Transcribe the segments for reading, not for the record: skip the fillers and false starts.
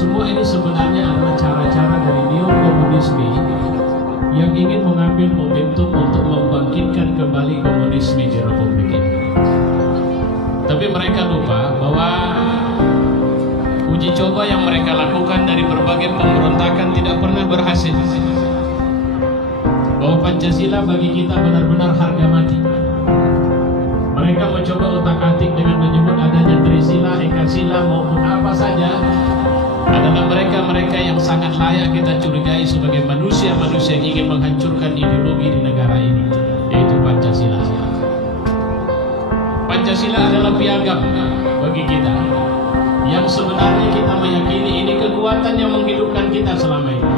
Semua ini sebenarnya adalah cara-cara dari neokomunisme yang ingin mengambil momentum untuk membangkitkan kembali komunisme di Republik ini. Tapi mereka lupa bahwa uji coba yang mereka lakukan dari berbagai pemberontakan tidak pernah berhasil. Bahwa Pancasila bagi kita benar-benar harga mati. Mereka mencoba utak-atik dengan menyebut adanya Trisila, Ekasila maupun apa saja adalah mereka-mereka yang sangat layak kita curigai sebagai manusia-manusia yang ingin menghancurkan ideologi di negara ini, yaitu Pancasila. Pancasila adalah piagam bagi kita yang sebenarnya kita meyakini ini kekuatan yang menghidupkan kita selama ini.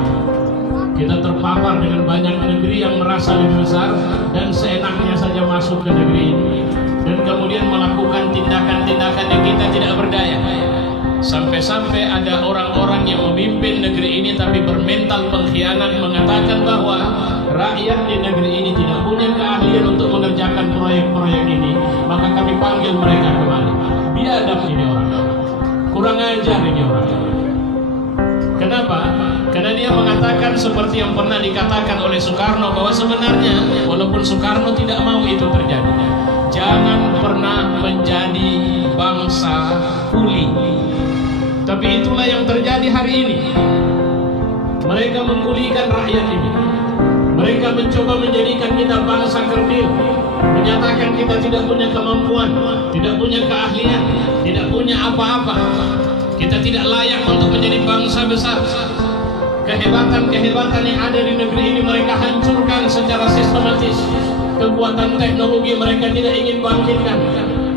Kita terpapar dengan banyak negeri yang merasa lebih besar dan seenaknya saja masuk ke negeri ini, dan kemudian melakukan tindakan-tindakan yang kita tidak berdaya. Sampai-sampai ada orang-orang yang memimpin negeri ini tapi bermental pengkhianat, mengatakan bahwa rakyat di negeri ini tidak punya keahlian untuk mengerjakan proyek-proyek ini, maka kami panggil mereka kembali. Biadab ini orang, kurang ajar ini orang. Kenapa? Karena dia mengatakan seperti yang pernah dikatakan oleh Soekarno, bahwa sebenarnya walaupun Soekarno tidak mau itu terjadi, jangan pernah menjadi bangsa kuli. Tapi itulah yang terjadi hari ini. Mereka mengkulikan rakyat ini. Mereka mencoba menjadikan kita bangsa kerdil, menyatakan kita tidak punya kemampuan, tidak punya keahlian, tidak punya apa-apa. Kita tidak layak untuk menjadi bangsa besar. Kehebatan-kehebatan yang ada di negeri ini mereka hancurkan secara sistematis. Kekuatan teknologi mereka tidak ingin bangkitkan.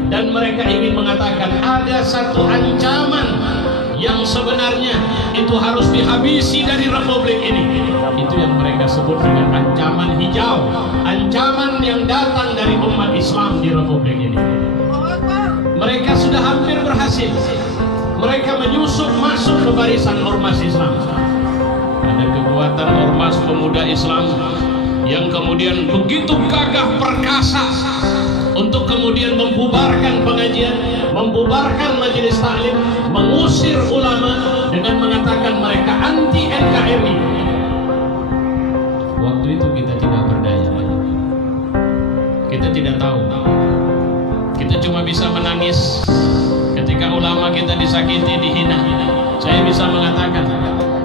Dan mereka ingin mengatakan ada satu ancaman yang sebenarnya itu harus dihabisi dari Republik ini. Itu yang mereka sebut dengan ancaman hijau, ancaman yang datang dari umat Islam di Republik ini. Mereka sudah hampir berhasil. Mereka menyusup masuk ke barisan ormas Islam. Ada kekuatan ormas pemuda Islam yang kemudian begitu gagah perkasa untuk kemudian membubarkan pengajian, membubarkan majelis taklim, mengusir ulama dengan mengatakan mereka anti NKRI. Waktu itu kita tidak berdaya, kita tidak tahu. Kita cuma bisa menangis ketika ulama kita disakiti, dihina. Saya bisa mengatakan,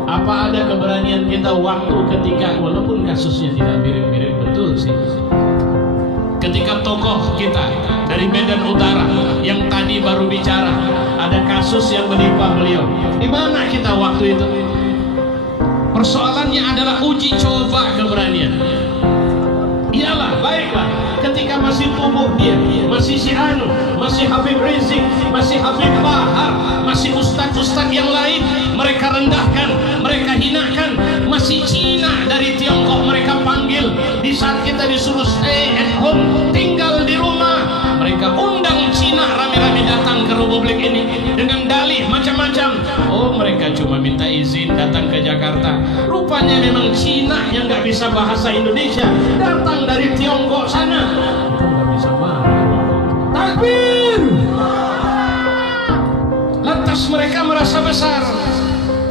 apa ada keberanian kita waktu ketika, walaupun kasusnya tidak mirip-mirip betul sih, ketika tokoh kita dari Medan Utara yang tadi baru bicara, ada kasus yang menimpa beliau, di mana kita waktu itu? Persoalannya adalah uji coba keberanian. Iyalah, baiklah, ketika masih tubuh dia, masih si Anu, masih Habib Rizik, masih Habib Bahar, masih ustadz-ustadz yang lain, mereka rendahkan, mereka hinakan. Masih Cina dari Tiongkok mereka panggil, di saat kita disuruh stay at home, tinggal di rumah, mereka undang Cina rame-rame datang ke Republik ini dengan dalih macam-macam. Oh, mereka cuma minta izin datang ke Jakarta. Rupanya memang Cina yang nggak bisa bahasa Indonesia datang dari Tiongkok sana. Kita nggak bisa marah. Takbir! Lantas mereka merasa besar.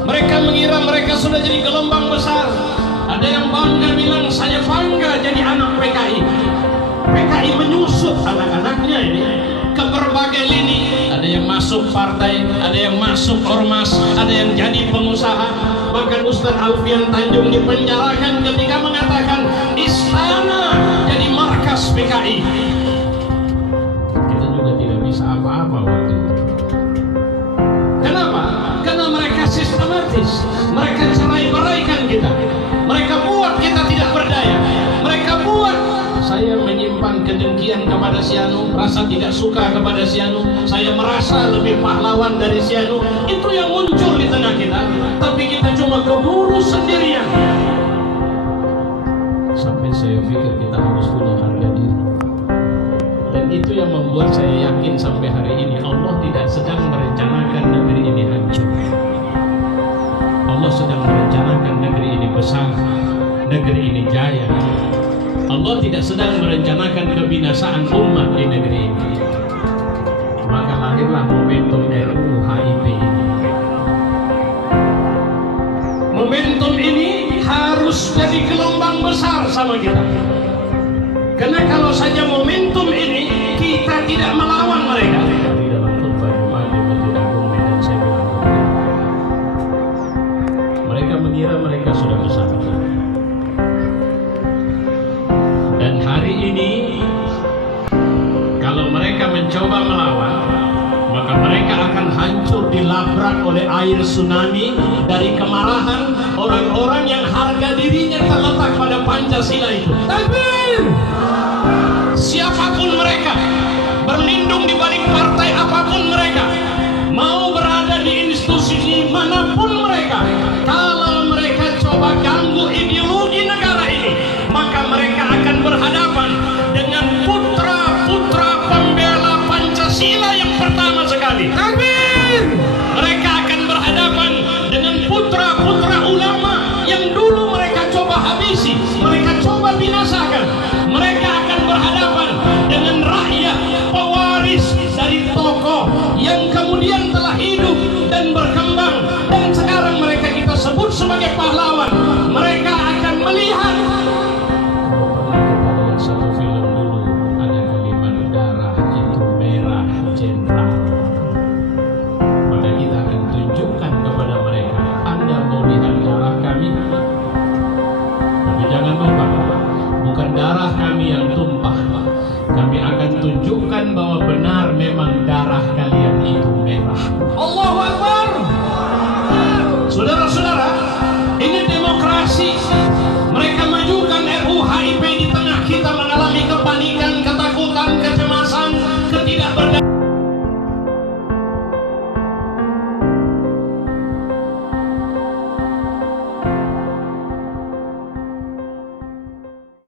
Mereka mengira mereka sudah jadi gelombang besar. Ada yang bangga bilang, saya bangga jadi anak PKI. PKI menyusup anak-anaknya ini ke berbagai lini. Ada yang masuk partai, ada yang masuk ormas, ada yang jadi pengusaha. Bahkan Ustadz Alfian Tanjung dipenjarakan ketika mengatakan istana jadi markas PKI. Kita juga tidak bisa apa-apa waktu itu. Kenapa? Karena mereka sistematis. Mereka cerai-beraikan kita. Mereka buat kita tidak berdaya. Mereka buat saya menyimpan kedengkian kepada si Anu, rasa tidak suka kepada si Anu, saya merasa lebih pahlawan dari si Anu. Itu yang muncul di tengah kita. Tapi kita cuma keburu sendirian. Sampai saya pikir kita harus punya harga diri. Dan itu yang membuat saya yakin sampai hari ini Allah tidak sedang merencanakan negeri ini hancur. Allah sedang merencanakan negeri ini besar, negeri ini jaya. Allah tidak sedang merencanakan kebinasaan umat di negeri ini. Maka lahirlah momentum RUU HIP ini. kita. Karena kalau saja momentum ini kita tidak melawan mereka. Di dalam khutbah Jumat di Masjid Agung Medan saya bilang, mereka mengira mereka sudah besar. Dan hari ini kalau mereka mencoba melawan, maka mereka akan hancur dilabrak oleh air tsunami dari kemarahan orang-orang yang harga dirinya terletak pada Pancasila itu. Takbir! Siapapun mereka, berlindung di balik partai apapun mereka, mau berada di institusi manapun mereka, kalau mereka coba ganggu ideologi negara ini, maka mereka akan berhadapan dengan putra-putra pembela Pancasila yang pertama sekali. Takbir! Mereka akan berhadapan dengan putra-putra ulama yang dulu mereka coba habisi, mereka coba binasakan. Mereka akan berhadapan dengan rakyat pewaris dari tokoh yang kemudian telah hidup dan berkembang